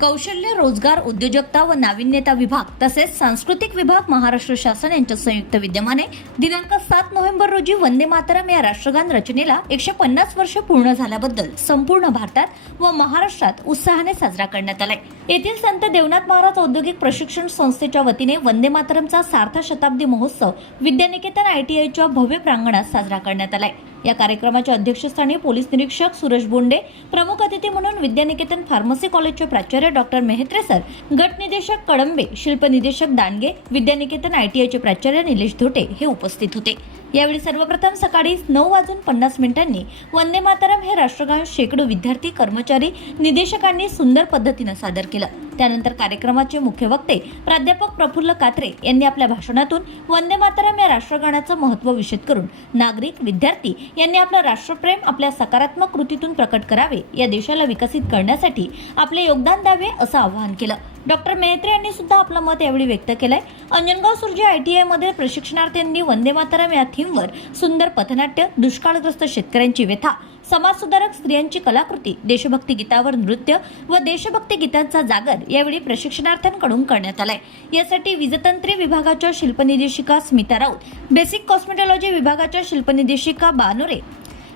कौशल्य रोजगार उद्योजकता व नाविन्यता विभाग तसेच सांस्कृतिक विभाग महाराष्ट्र शासन यांच्या संयुक्त विद्यमाने दिनांक सात नोव्हेंबर रोजी वंदे मातरम या राष्ट्रगान रचनेला एकशे पन्नास वर्ष पूर्ण झाल्याबद्दल संपूर्ण भारतात व महाराष्ट्रात उत्साहाने साजरा करण्यात आलाय. येथील संत देवनाथ महाराज औद्योगिक प्रशिक्षण संस्थेच्या वतीने वंदे मातरमचा सार्थ शताब्दी महोत्सव विद्यानिकेतन आयटीआयच्या भव्य प्रांगणात साजरा करण्यात आलाय. या कार्यक्रमाच्या अध्यक्षस्थानी पोलीस निरीक्षक सुरेश बोंडे प्रमुख अतिथी म्हणून विद्यानिकेतन फार्मसी कॉलेजचे प्राचार्य डॉक्टर मेहत्रे सर गटनिदेशक कडंबे शिल्प निदेशक दांडगे विद्यानिकेतन आयटीआयचे प्राचार्य निलेश धोटे हे उपस्थित होते. यावेळी सर्वप्रथम सकाळी नऊ वाजून पन्नास मिनिटांनी वंदे मातरम हे राष्ट्रगान शेकडो विद्यार्थी कर्मचारी निदेशकांनी सुंदर पद्धतीनं सादर केलं. त्यानंतर कार्यक्रमाचे मुख्य वक्ते प्राध्यापक प्रफुल्ल कात्रे यांनी आपल्या भाषणातून वंदे मातरम या राष्ट्रगानाचं महत्त्व विषद करून नागरिक विद्यार्थी यांनी आपलं राष्ट्रप्रेम आपल्या सकारात्मक कृतीतून प्रकट करावे या देशाला विकसित करण्यासाठी आपले योगदान द्यावे असं आवाहन केलं. डॉक्टर मेहत्रे यांनी सुद्धा आपलं मत यावेळी व्यक्त केलंय. अंजनगाव सुर्जा आय टी आयमध्ये प्रशिक्षणार्थ्यांनी वंदे मातरम या थीमवर सुंदर पथनाट्य दुष्काळग्रस्त शेतकऱ्यांची व्यथा समाजसुधारक स्त्रियांची कलाकृती देशभक्ती गीतावर नृत्य व देशभक्ती गीतांचा जागर यावेळी प्रशिक्षणार्थ्यांकडून करण्यात आलाय. यासाठी वीजतंत्री विभागाच्या शिल्पनिदेशिका स्मिता राऊत बेसिक कॉस्मेटॉलॉजी विभागाच्या शिल्पनिदेशिका बानोरे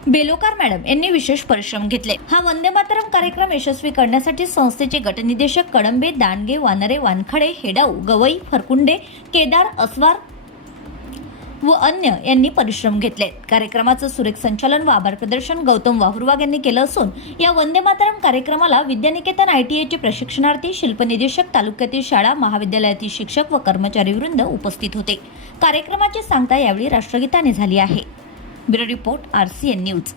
बेलोकार मॅडम यांनी विशेष परिश्रम घेतले. हा वंदे मातरम कार्यक्रम यशस्वी करण्यासाठी संस्थेचे गटनिदेशक कडंबे दानगे वानरे वानखडे हेडाऊ गवई फरकुंडे केदार अस्वार व अन्य यांनी परिश्रम घेतले. कार्यक्रमाचं सुरेख संचालन व आभार प्रदर्शन गौतम वाहुरवाग यांनी केलं असून या वंदे मातरम कार्यक्रमाला विद्यानिकेतन आय टी आयचे प्रशिक्षणार्थी शिल्पनिदेशक तालुक्यातील शाळा महाविद्यालयातील शिक्षक व कर्मचारी वृंद उपस्थित होते. कार्यक्रमाची सांगता यावेळी राष्ट्रगीताने झाली आहे. Bureau report R C N news.